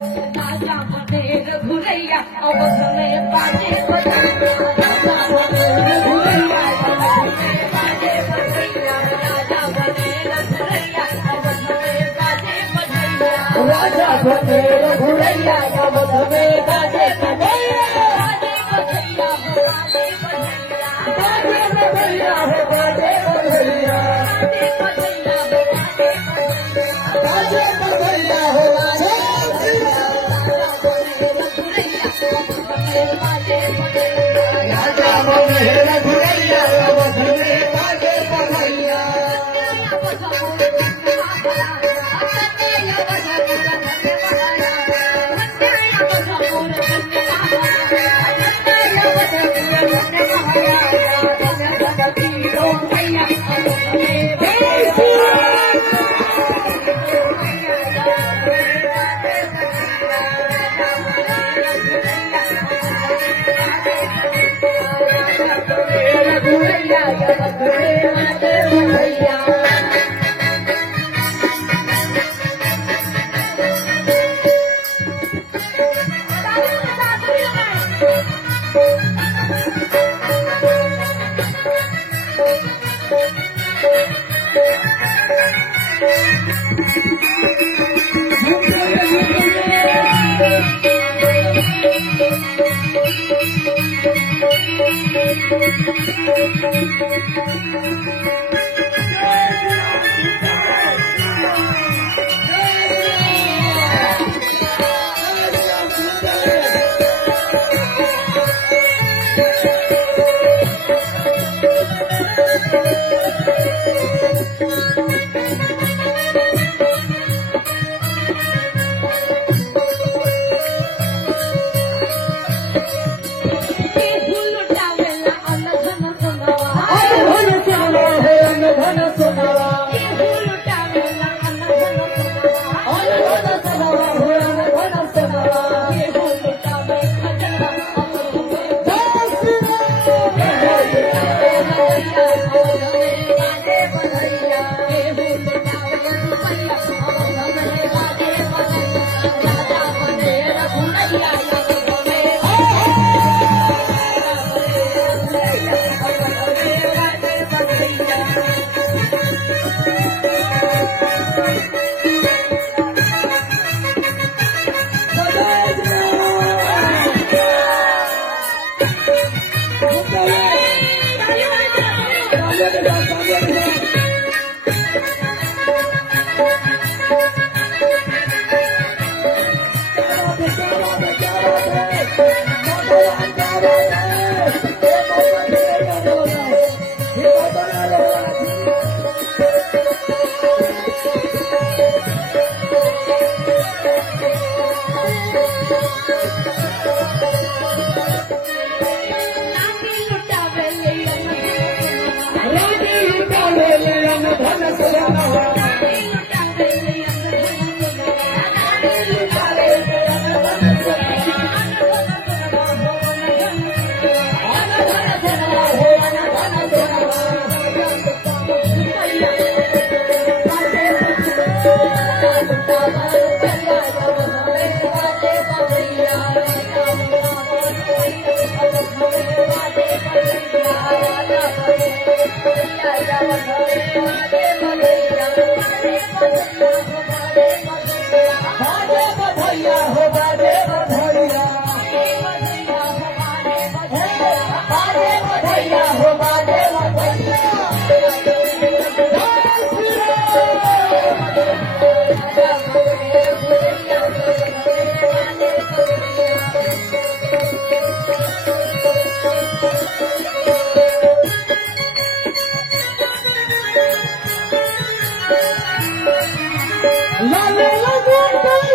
राजा बनेर घुरैया अवध में बाजे बजैया राजा बनेर घुरैया अवध में बाजे बजैया राजा बनेर घुरैया अवध में बाजे बजैया राजा बनेर घुरैया अवध में बाजे बजैया बाजे बजैया बाजे बजैया बाजे बजैया बाजे बजैया बाजे बजैया राजा बनेर घुरैया अवध में बाजे बजैया La